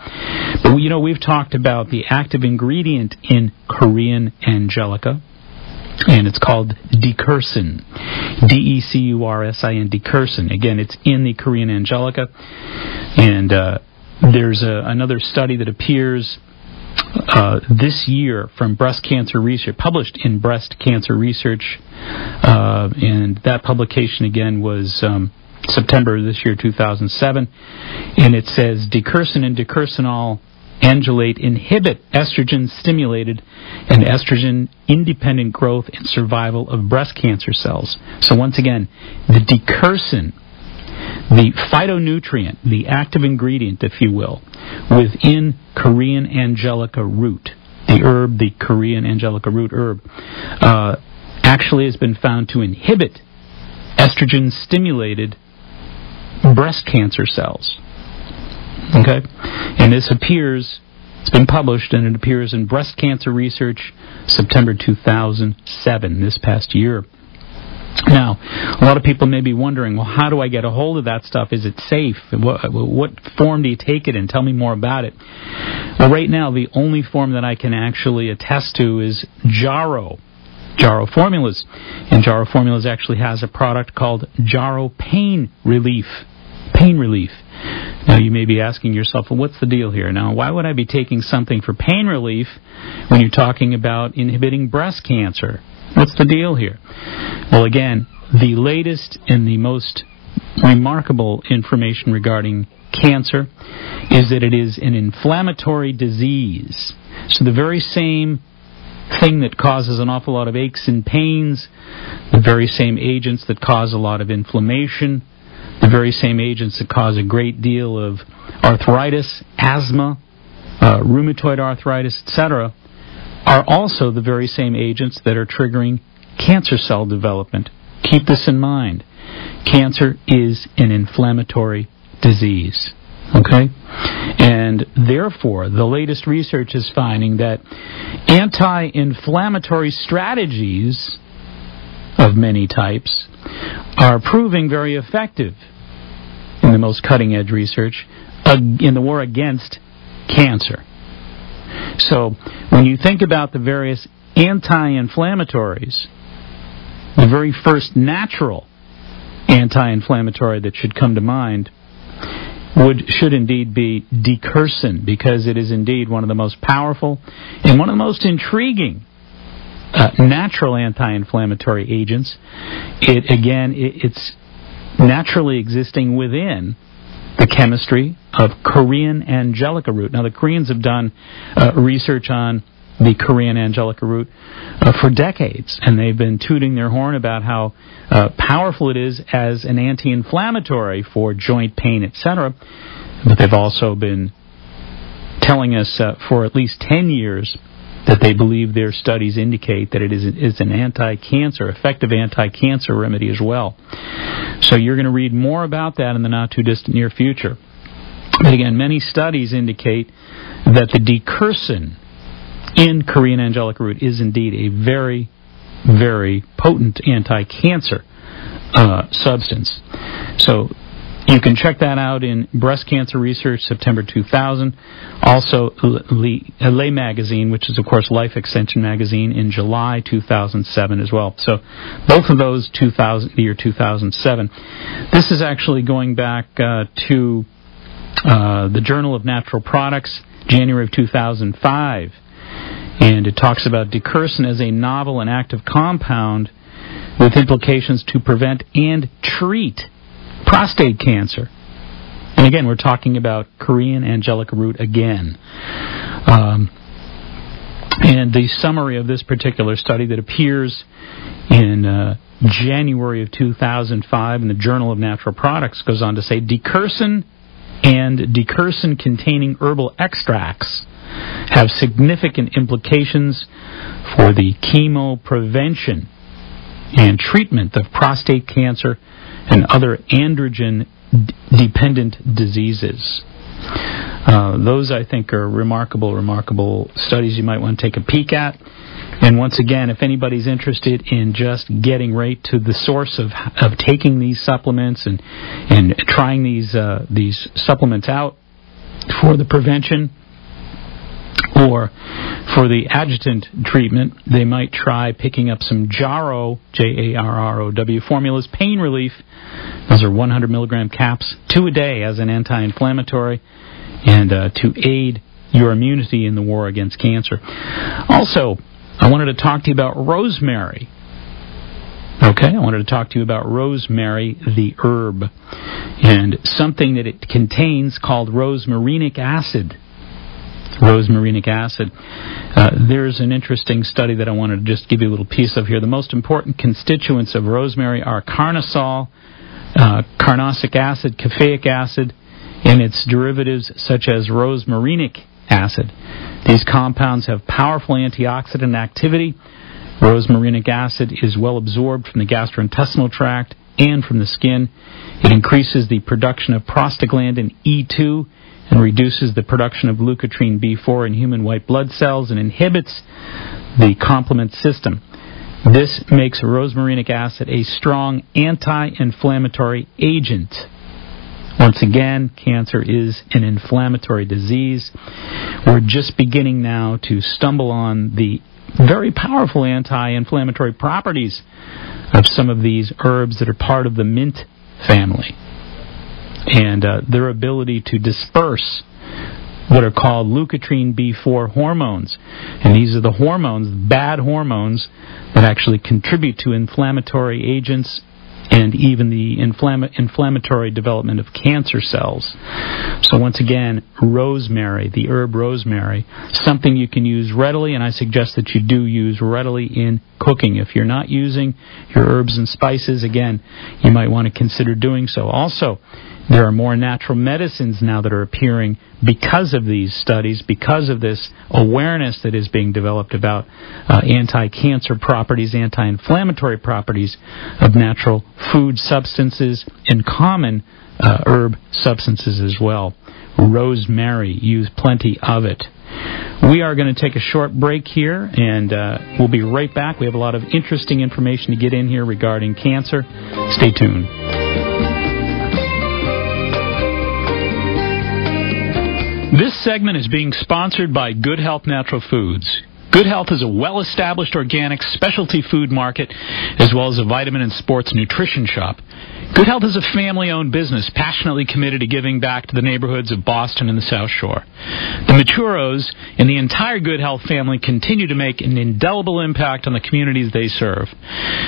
But, you know, we've talked about the active ingredient in Korean Angelica, and it's called Decursin, Decursin, Decursin. Again, it's in the Korean Angelica, and there's another study that appears this year from breast cancer research, published in Breast Cancer Research, and that publication again was September of this year, 2007, and it says Decursin and decursinol angelate inhibit estrogen-stimulated and estrogen-independent growth and survival of breast cancer cells. So once again, the decursin, the phytonutrient, the active ingredient, if you will, within Korean Angelica root, the herb, the Korean Angelica root herb, actually has been found to inhibit estrogen-stimulated breast cancer cells. Okay? And this appears, it's been published, and it appears in Breast Cancer Research, September 2007, this past year. Now, a lot of people may be wondering, well, how do I get a hold of that stuff? Is it safe? What form do you take it in? Tell me more about it. Well, right now, the only form that I can actually attest to is Jarrow Formulas. And Jarrow Formulas actually has a product called Jarrow Pain Relief. Now, you may be asking yourself, well, what's the deal here? Now, why would I be taking something for pain relief when you're talking about inhibiting breast cancer? What's the deal here? Well, again, the latest and the most remarkable information regarding cancer is that it is an inflammatory disease. So the very same thing that causes an awful lot of aches and pains, the very same agents that cause a lot of inflammation, the very same agents that cause a great deal of arthritis, asthma, rheumatoid arthritis, etc., are also the very same agents that are triggering cancer cell development. Keep this in mind. Cancer is an inflammatory disease. Okay? And therefore, the latest research is finding that anti-inflammatory strategies of many types are proving very effective in the most cutting-edge research in the war against cancer. So when you think about the various anti-inflammatories, the very first natural anti-inflammatory that should come to mind should indeed be Decursin, because it is indeed one of the most powerful and one of the most intriguing natural anti-inflammatory agents. It's naturally existing within the chemistry of Korean angelica root. Now, the Koreans have done research on the Korean angelica root for decades, and they've been tooting their horn about how powerful it is as an anti-inflammatory for joint pain, etc. But they've also been telling us for at least 10 years that they believe their studies indicate that it is an anti-cancer, effective anti-cancer remedy as well. So you're going to read more about that in the not-too-distant near future. But again, many studies indicate that the Decursin in Korean angelica root is indeed a very, very potent anti-cancer substance. So you can check that out in Breast Cancer Research, September 2000. Also, Lay Magazine, which is, of course, Life Extension Magazine, in July 2007 as well. So both of those, the year 2007. This is actually going back to the Journal of Natural Products, January of 2005. And it talks about Decursin as a novel and active compound with implications to prevent and treat prostate cancer. And again, we're talking about Korean angelica root again. And the summary of this particular study that appears in January of 2005 in the Journal of Natural Products goes on to say, Decursin and Decursin-containing herbal extracts have significant implications for the chemo prevention and treatment of prostate cancer and other androgen-dependent diseases. Those, I think, are remarkable studies you might want to take a peek at. And once again, if anybody's interested in just getting right to the source of taking these supplements and trying these supplements out for the prevention or for the adjutant treatment, they might try picking up some Jarrow, Jarrow formulas, pain relief. Those are 100 milligram caps, 2 a day as an anti-inflammatory, and to aid your immunity in the war against cancer. Also, I wanted to talk to you about rosemary. Okay, I wanted to talk to you about rosemary, the herb, and something that it contains called rosmarinic acid. Rosmarinic acid. There's an interesting study that I wanted to just give you a little piece of here. The most important constituents of rosemary are carnosol, carnosic acid, caffeic acid, and its derivatives such as rosmarinic acid. These compounds have powerful antioxidant activity. Rosmarinic acid is well absorbed from the gastrointestinal tract and from the skin. It increases the production of prostaglandin E2 and reduces the production of leukotriene B4 in human white blood cells and inhibits the complement system. This makes rosmarinic acid a strong anti-inflammatory agent. Once again, cancer is an inflammatory disease. We're just beginning now to stumble on the very powerful anti-inflammatory properties of some of these herbs that are part of the mint family, and their ability to disperse what are called leukotriene B4 hormones. And these are the hormones, bad hormones, that actually contribute to inflammatory agents and even the inflammatory development of cancer cells. So once again, rosemary, the herb rosemary, something you can use readily, and I suggest that you do use readily in cooking. If you're not using your herbs and spices, again, you might want to consider doing so. Also, there are more natural medicines now that are appearing because of these studies, because of this awareness that is being developed about anti-cancer properties, anti-inflammatory properties of natural food substances and common herb substances as well. Rosemary, use plenty of it. We are going to take a short break here, and we'll be right back. We have a lot of interesting information to get in here regarding cancer. Stay tuned. This segment is being sponsored by Good Health Natural Foods. Good Health is a well-established organic specialty food market, as well as a vitamin and sports nutrition shop. Good Health is a family-owned business passionately committed to giving back to the neighborhoods of Boston and the South Shore. The Maturos and the entire Good Health family continue to make an indelible impact on the communities they serve.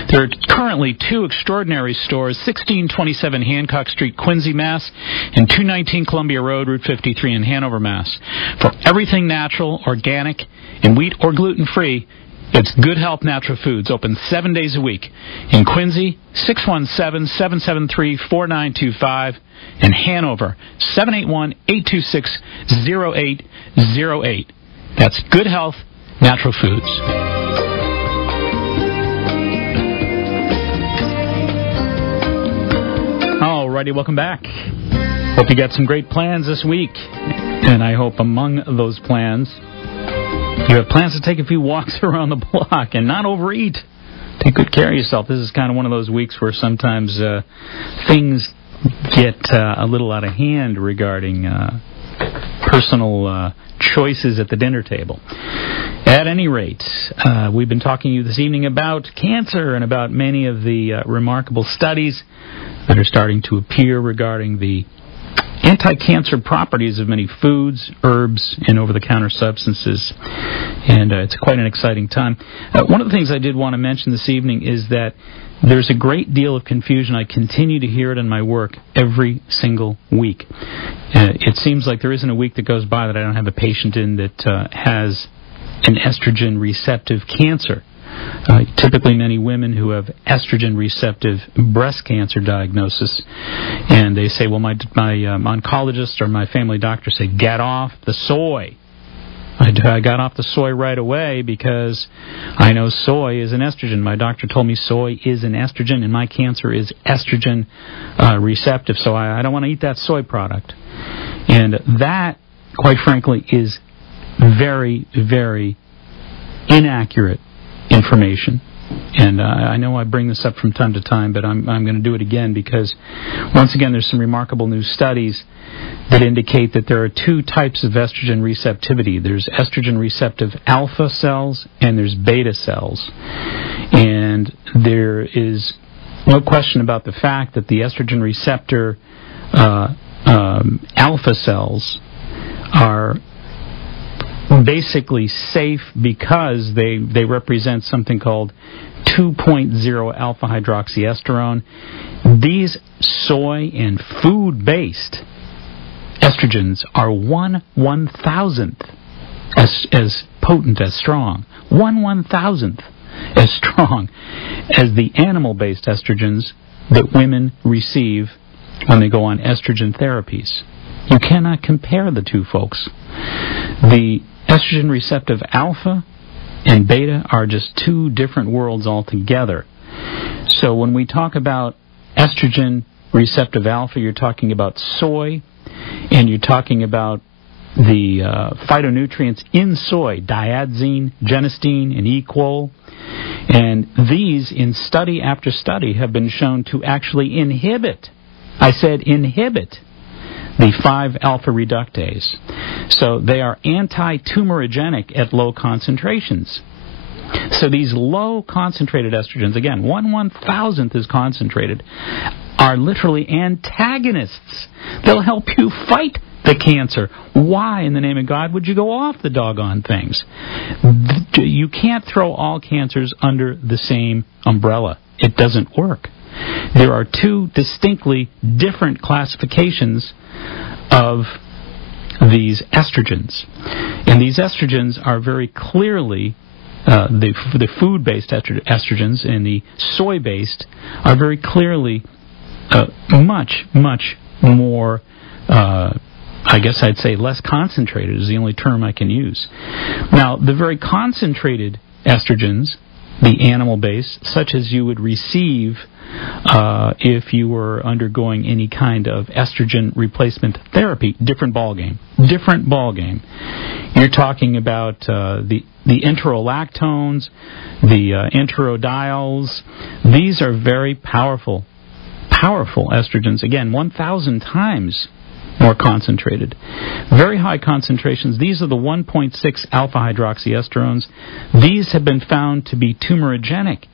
There are currently 2 extraordinary stores, 1627 Hancock Street, Quincy, Mass., and 219 Columbia Road, Route 53 in Hanover, Mass. For everything natural, organic, and wheat or gluten-free, it's Good Health Natural Foods, open 7 days a week. In Quincy, 617-773-4925. In Hanover, 781-826-0808. That's Good Health Natural Foods. Alrighty, welcome back. Hope you got some great plans this week. And I hope among those plans, you have plans to take a few walks around the block and not overeat. Take good care of yourself. This is kind of one of those weeks where sometimes things get a little out of hand regarding personal choices at the dinner table. At any rate, we've been talking to you this evening about cancer and about many of the remarkable studies that are starting to appear regarding the anti-cancer properties of many foods, herbs, and over-the-counter substances. And it's quite an exciting time. One of the things I did want to mention this evening is that there's a great deal of confusion. I continue to hear it in my work every single week. It seems like there isn't a week that goes by that I don't have a patient in that has an estrogen-receptive cancer. Typically many women who have estrogen-receptive breast cancer diagnosis, and they say, well, my oncologist or my family doctor say, get off the soy. I got off the soy right away because I know soy is an estrogen. My doctor told me soy is an estrogen, and my cancer is estrogen receptive, so I don't want to eat that soy product. And that, quite frankly, is very, very inaccurate information. And I know I bring this up from time to time, but I'm going to do it again because, once again, there's some remarkable new studies that indicate that there are 2 types of estrogen receptivity. There's estrogen receptive alpha cells and there's beta cells. And there is no question about the fact that the estrogen receptor alpha cells are basically safe because they represent something called 2.0 alpha hydroxyesterone. These soy and food-based estrogens are 1/1000th as potent, as strong, 1/1000th as strong as the animal-based estrogens that women receive when they go on estrogen therapies. You cannot compare the two, folks. The estrogen receptive alpha and beta are just 2 different worlds altogether. So when we talk about estrogen receptive alpha, you're talking about soy, and you're talking about the phytonutrients in soy, diadzine, genistein, and equol. And these, in study after study, have been shown to actually inhibit, I said inhibit, the 5-alpha reductase. So they are anti-tumorigenic at low concentrations. So these low concentrated estrogens, again, 1/1000th is concentrated, are literally antagonists. They'll help you fight the cancer. Why, in the name of God, would you go off the doggone things? You can't throw all cancers under the same umbrella. It doesn't work. There are 2 distinctly different classifications of these estrogens. And these estrogens are very clearly, the food-based estrogens and the soy-based are very clearly much, much more, I guess I'd say less concentrated is the only term I can use. Now, the very concentrated estrogens, the animal-based, such as you would receive if you were undergoing any kind of estrogen replacement therapy, different ballgame. You're talking about the enterolactones, the enterodiols. These are very powerful estrogens. Again, 1,000 times more concentrated. Very high concentrations. These are the 1.6 alpha-hydroxyestrones. These have been found to be tumorigenic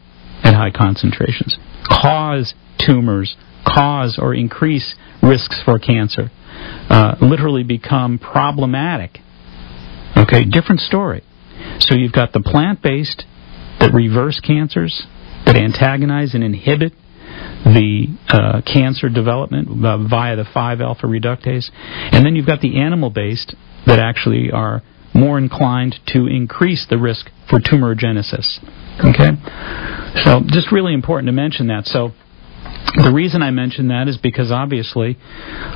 at high concentrations. Cause tumors, cause or increase risks for cancer. Literally become problematic. Okay, different story. So you've got the plant-based that reverse cancers, that antagonize and inhibit the cancer development via the 5-alpha reductase. And then you've got the animal-based that actually are more inclined to increase the risk for tumorigenesis. Okay? So just really important to mention that. So the reason I mention that is because obviously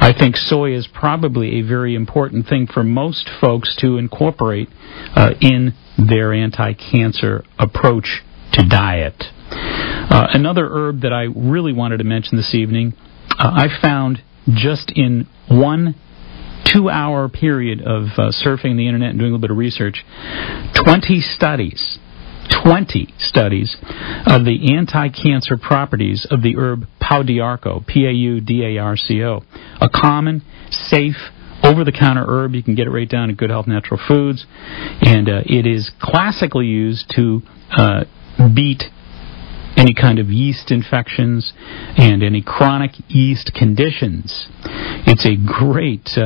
I think soy is probably a very important thing for most folks to incorporate in their anti-cancer approach to diet. Another herb that I really wanted to mention this evening, I found just in 1 2-hour period of surfing the internet and doing a little bit of research, 20 studies of the anti-cancer properties of the herb Pau d'Arco, P-A-U-D-A-R-C-O, a common, safe, over-the-counter herb. You can get it right down at Good Health Natural Foods, and it is classically used to beat any kind of yeast infections and any chronic yeast conditions. It's a great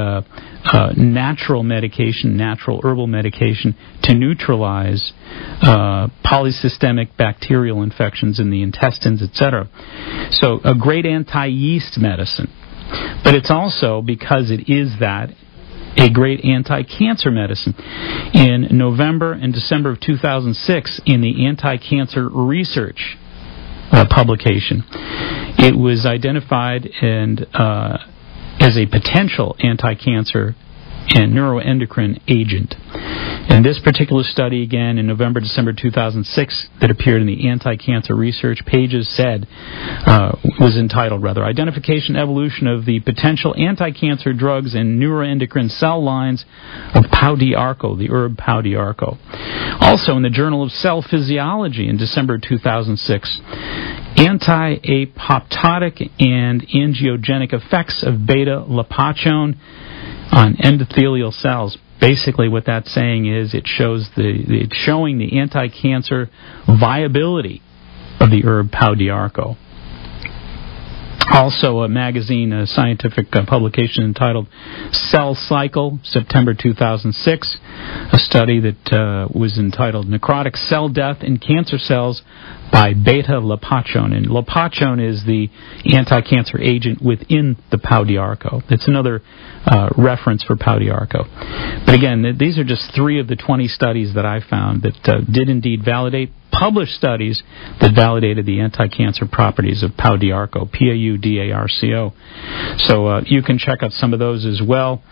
natural medication, natural herbal medication to neutralize polysystemic bacterial infections in the intestines, etc. So a great anti-yeast medicine. But it's also, because it is that, a great anti-cancer medicine. In November and December of 2006, in the Anti-Cancer Research publication, it was identified as a potential anti-cancer and neuroendocrine agent. And this particular study, again, in November, December 2006, that appeared in the Anti-Cancer Research pages, was entitled, Identification Evolution of the Potential Anti-Cancer Drugs and Neuroendocrine Cell Lines of Pau d'Arco, the herb Pau d'Arco. Also in the Journal of Cell Physiology in December 2006, anti-apoptotic and angiogenic effects of beta-lipachone on endothelial cells. Basically what that's saying is it's showing the anti-cancer viability of the herb Pau d'Arco. Also a magazine, a scientific publication entitled Cell Cycle, September 2006, a study that was entitled Necrotic Cell Death in Cancer Cells by beta-lipachone. And lipachone is the anti-cancer agent within the Pau d'Arco. It's another reference for Pau d'Arco. But again, these are just 3 of the 20 studies that I found that did indeed validate, published studies that validated the anti-cancer properties of Pau d'Arco, P-A-U-D-A-R-C-O. So you can check out some of those as well.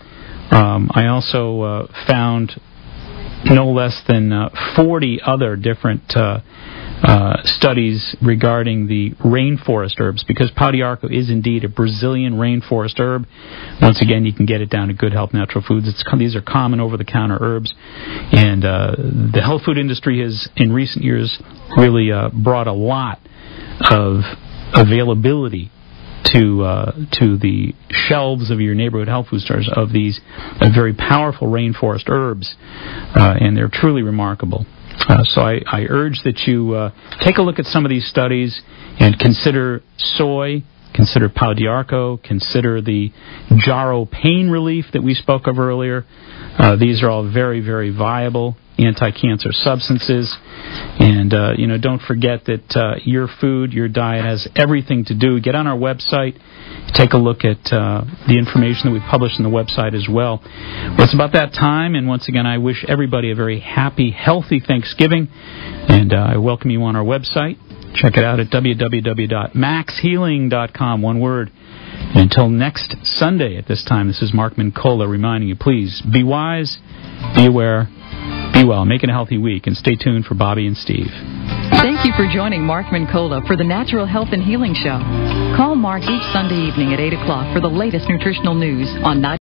I also found no less than 40 other different studies regarding the rainforest herbs, because Pau d'Arco is indeed a Brazilian rainforest herb. Once again, you can get it down at Good Health Natural Foods. These are common over-the-counter herbs, and the health food industry has, in recent years, really brought a lot of availability to the shelves of your neighborhood health food stores of these very powerful rainforest herbs, and they're truly remarkable. So I urge that you take a look at some of these studies and consider soy, consider Pau d'Arco, consider the jarrow pain relief that we spoke of earlier. These are all very, very viable anti-cancer substances. And, don't forget that your food, your diet has everything to do. Get on our website. Take a look at the information that we've published on the website as well. Well, it's about that time, and once again, I wish everybody a very happy, healthy Thanksgiving, and I welcome you on our website. Check it out at www.maxhealing.com, one word. And until next Sunday at this time, this is Mark Mincola reminding you, please be wise, be aware, be well, make it a healthy week, and stay tuned for Bobby and Steve. Thank you for joining Mark Mincola for the Natural Health and Healing Show. Call Mark each Sunday evening at 8 o'clock for the latest nutritional news on